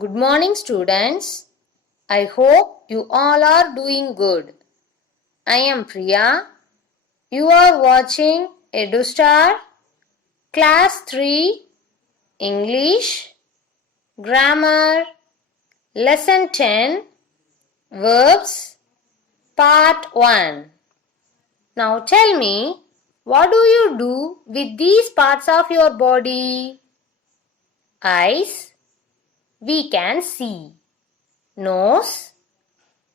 Good morning, students. I hope you all are doing good. I am Priya. You are watching EduStar, Class 3, English, Grammar, Lesson 10, Verbs, Part 1. Now tell me, what do you do with these parts of your body? Eyes, we can see. Nose,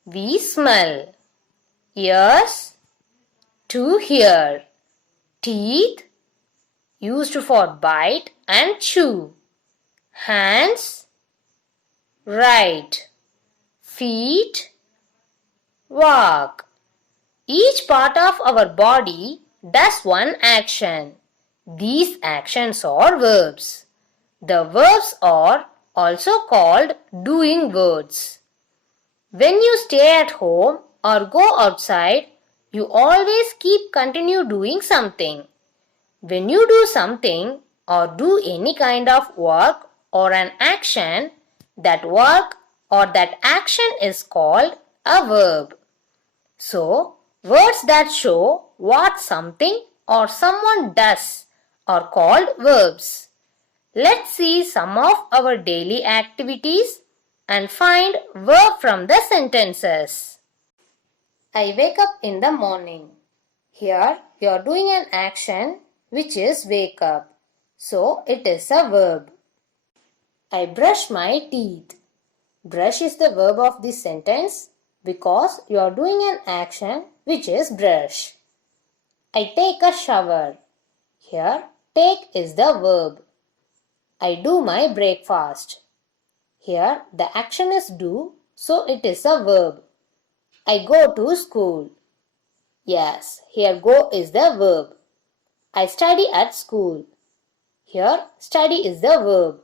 we smell. Ears, to hear. Teeth, used for bite and chew. Hands, write. Feet, walk. Each part of our body does one action. These actions are verbs. The verbs are also called doing words. When you stay at home or go outside, you always continue doing something. When you do something or do any kind of work or an action, that work or that action is called a verb. So, words that show what something or someone does are called verbs. Let's see some of our daily activities and find verb from the sentences. I wake up in the morning. Here you are doing an action which is wake up. So it is a verb. I brush my teeth. Brush is the verb of this sentence because you are doing an action which is brush. I take a shower. Here take is the verb. I do my breakfast. Here the action is do, so it is a verb. I go to school. Yes, here go is the verb. I study at school. Here study is the verb.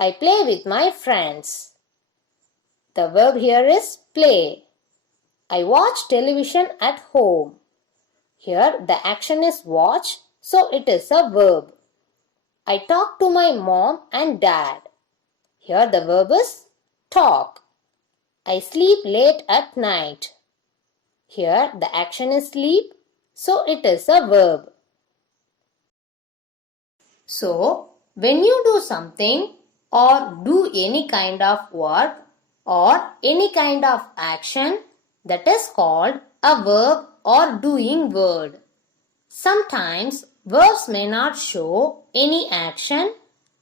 I play with my friends. The verb here is play. I watch television at home. Here the action is watch, so it is a verb. I talk to my mom and dad. Here the verb is talk. I sleep late at night. Here the action is sleep, so it is a verb. So, when you do something or do any kind of work or any kind of action, that is called a verb or doing word. Sometimes verbs may not show any action,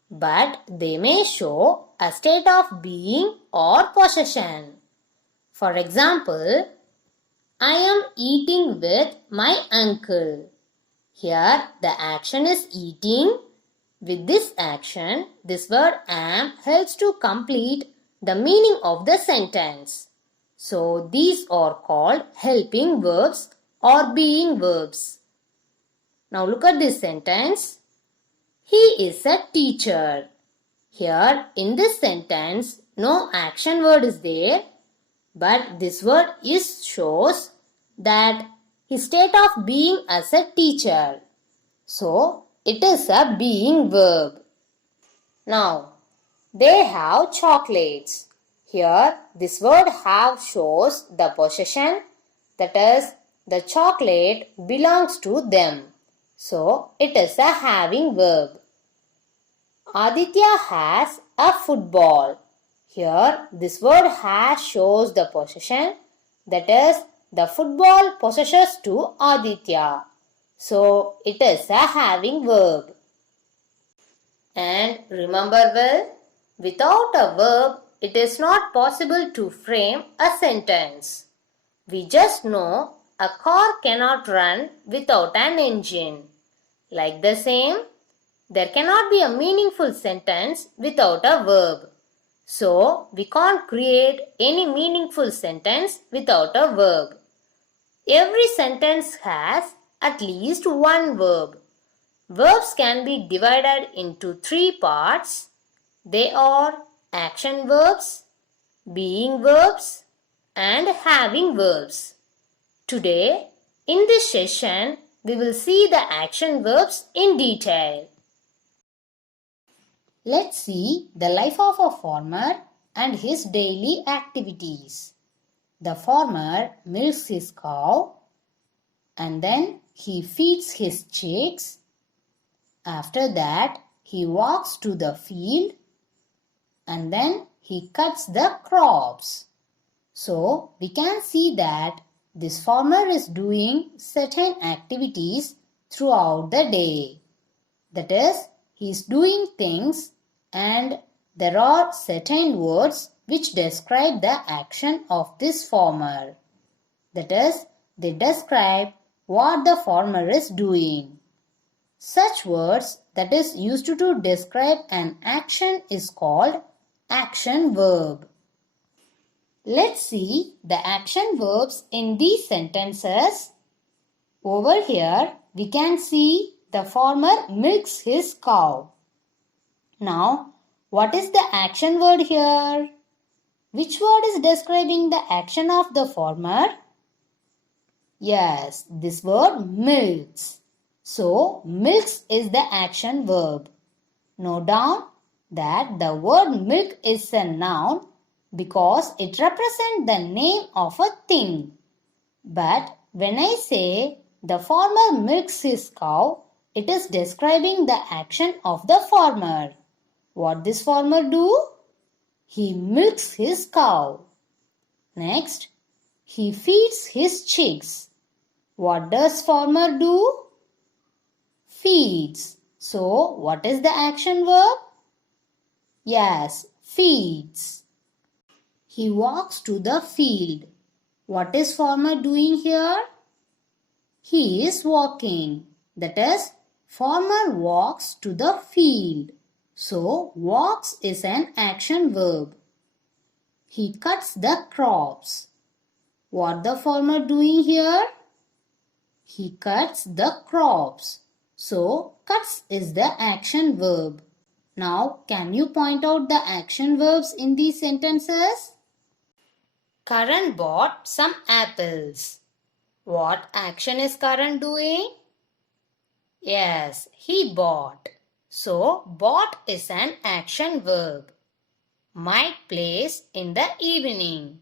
but they may show a state of being or possession. For example, I am eating with my uncle. Here the action is eating. With this action, this word am helps to complete the meaning of the sentence. So these are called helping verbs or being verbs. Now look at this sentence. He is a teacher. Here in this sentence, no action word is there, but this word shows that his state of being as a teacher. So it is a being verb. Now, they have chocolates. Here this word have shows the possession, that is, the chocolate belongs to them. So it is a having verb. Aditya has a football. Here this word has shows the possession, that is, the football possesses to Aditya. So it is a having verb. And remember well, without a verb, it is not possible to frame a sentence. We just know a car cannot run without an engine. Like the same, there cannot be a meaningful sentence without a verb. So, we can't create any meaningful sentence without a verb. Every sentence has at least one verb. Verbs can be divided into three parts. They are action verbs, being verbs, and having verbs. Today, in this session, we will see the action verbs in detail. Let's see the life of a farmer and his daily activities. The farmer milks his cow and then he feeds his chicks. After that, he walks to the field and then he cuts the crops. So, we can see that this farmer is doing certain activities throughout the day. That is, he is doing things and there are certain words which describe the action of this farmer. That is, they describe what the farmer is doing. Such words that is used to describe an action is called action verb. Let's see the action verbs in these sentences. Over here, we can see the farmer milks his cow. Now, what is the action word here? Which word is describing the action of the farmer? Yes, this word milks. So, milks is the action verb. Note down that the word milk is a noun because it represents the name of a thing. But when I say the farmer milks his cow, it is describing the action of the farmer. What this farmer do? He milks his cow. Next, he feeds his chicks. What does farmer do? Feeds. So, what is the action verb? Yes, feeds. He walks to the field. What is farmer doing here? He is walking. That is, farmer walks to the field. So, walks is an action verb. He cuts the crops. What the farmer doing here? He cuts the crops. So, cuts is the action verb. Now, can you point out the action verbs in these sentences? Karan bought some apples. What action is Karan doing? Yes, he bought. So, bought is an action verb. Mike plays in the evening.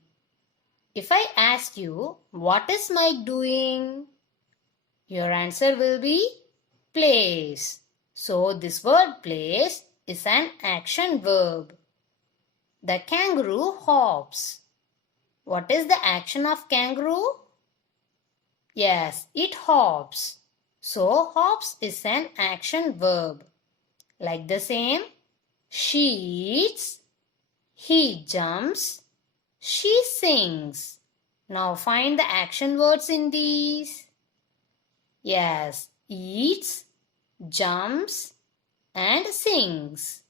If I ask you, what is Mike doing? Your answer will be plays. So, this word plays is an action verb. The kangaroo hops. What is the action of kangaroo? Yes, it hops. So, hops is an action verb. Like the same, she eats, he jumps, she sings. Now find the action words in these. Yes, eats, jumps and sings.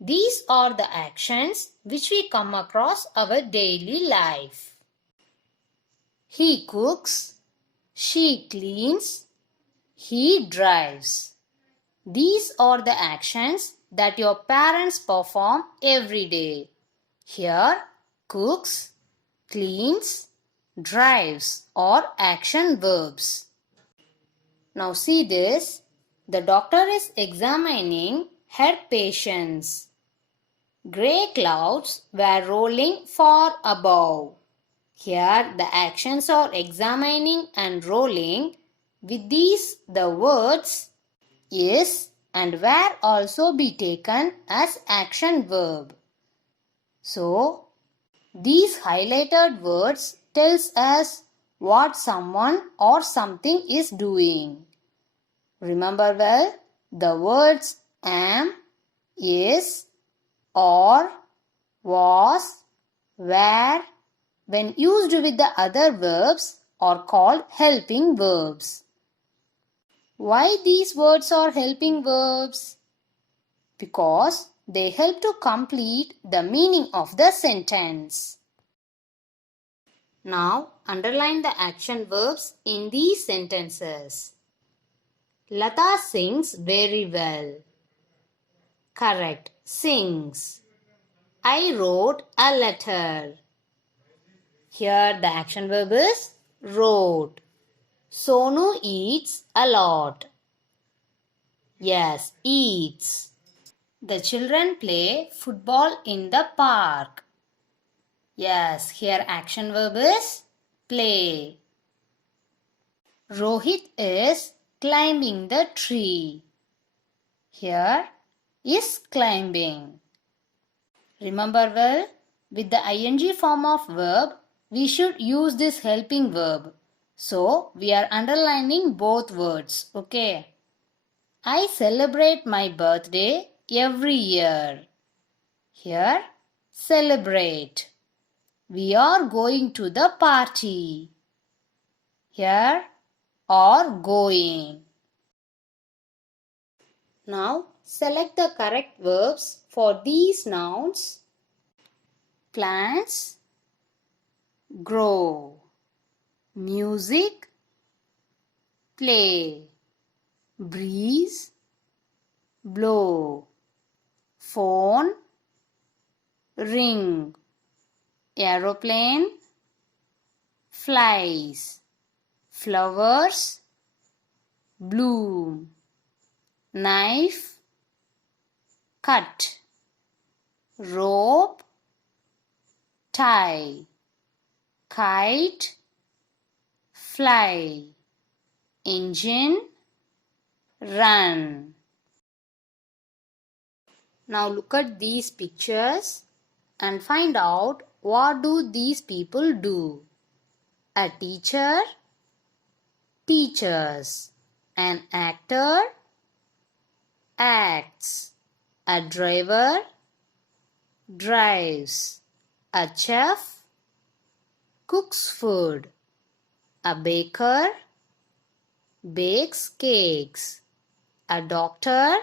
These are the actions which we come across our daily life. He cooks, she cleans, he drives. These are the actions that your parents perform every day. Here, cooks, cleans, drives are action verbs. Now see this. The doctor is examining her patients. Grey clouds were rolling far above. Here the actions are examining and rolling. With these the words is and were also be taken as action verb. So, these highlighted words tells us what someone or something is doing. Remember well, the words am, is, or, was, were, when used with the other verbs are called helping verbs. Why these words are helping verbs? Because they help to complete the meaning of the sentence. Now, underline the action verbs in these sentences. Lata sings very well. Correct. Sings. I wrote a letter. Here the action verb is wrote. Sonu eats a lot. Yes, eats. The children play football in the park. Yes, here action verb is play. Rohit is climbing the tree. Here is climbing. Remember well, with the ing form of verb, we should use this helping verb. So, we are underlining both words. Okay. I celebrate my birthday every year. Here, celebrate. We are going to the party. Here, are going. Now, select the correct verbs for these nouns. Plants grow. Music play. Breeze blow. Phone ring. Aeroplane flies. Flowers bloom. Knife cut. Rope tie. Kite fly. Engine run. Now look at these pictures and find out what do these people do. A teacher teaches. An actor acts. A driver drives. A chef cooks food. A baker bakes cakes. A doctor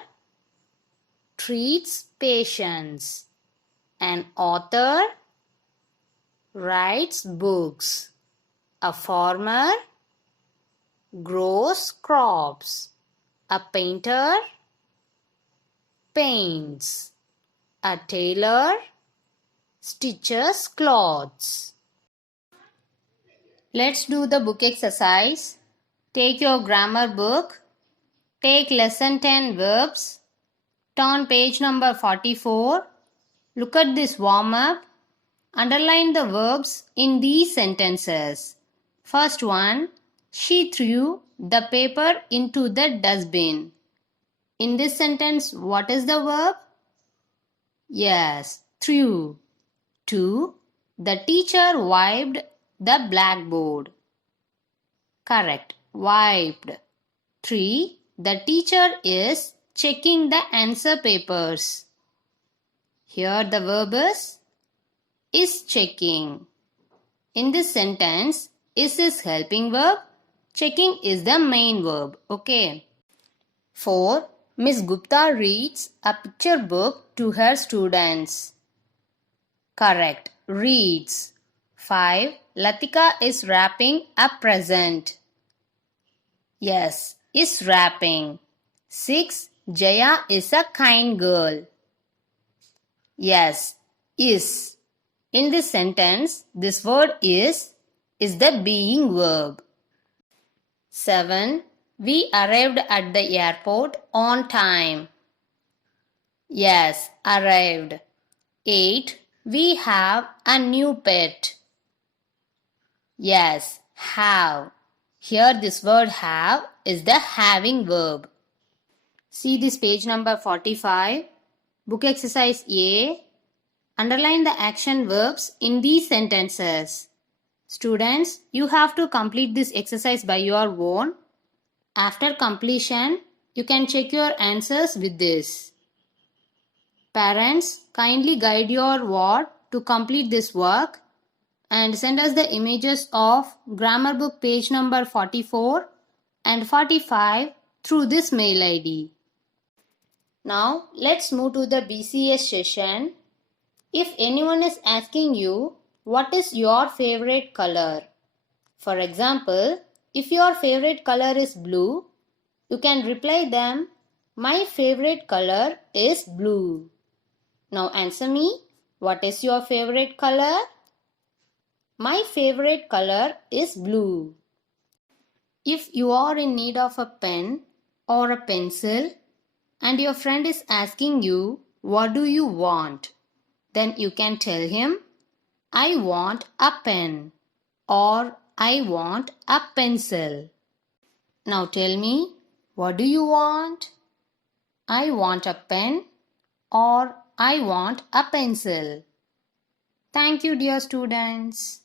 treats patients. An author writes books. A farmer grows crops. A painter paints. A tailor stitches clothes. Let's do the book exercise. Take your grammar book. Take lesson 10 verbs. Turn page number 44. Look at this warm-up. Underline the verbs in these sentences. First one, she threw the paper into the dustbin. In this sentence, what is the verb? Yes, threw. 2. The teacher wiped the blackboard. Correct, wiped. 3. The teacher is checking the answer papers. Here the verb is checking. In this sentence, is helping verb. Checking is the main verb. Okay. 4. Miss Gupta reads a picture book to her students. Correct. Reads. 5. Latika is wrapping a present. Yes, is wrapping. 6. Jaya is a kind girl. Yes, is. In this sentence, this word is the being verb. 7. We arrived at the airport on time. Yes, arrived. 8. We have a new pet. Yes, have. Here this word have is the having verb. See this page number 45. Book exercise A. Underline the action verbs in these sentences. Students, you have to complete this exercise by your own. After completion, you can check your answers with this. Parents, kindly guide your ward to complete this work and send us the images of grammar book page number 44 and 45 through this mail ID. Now, let's move to the BCS session. If anyone is asking you, what is your favorite color? For example, if your favorite color is blue, you can reply them, my favorite color is blue. Now answer me, what is your favorite color? My favorite color is blue. If you are in need of a pen or a pencil and your friend is asking you, what do you want? Then you can tell him, I want a pen or I want a pencil. Now tell me, what do you want? I want a pen or I want a pencil. Thank you, dear students.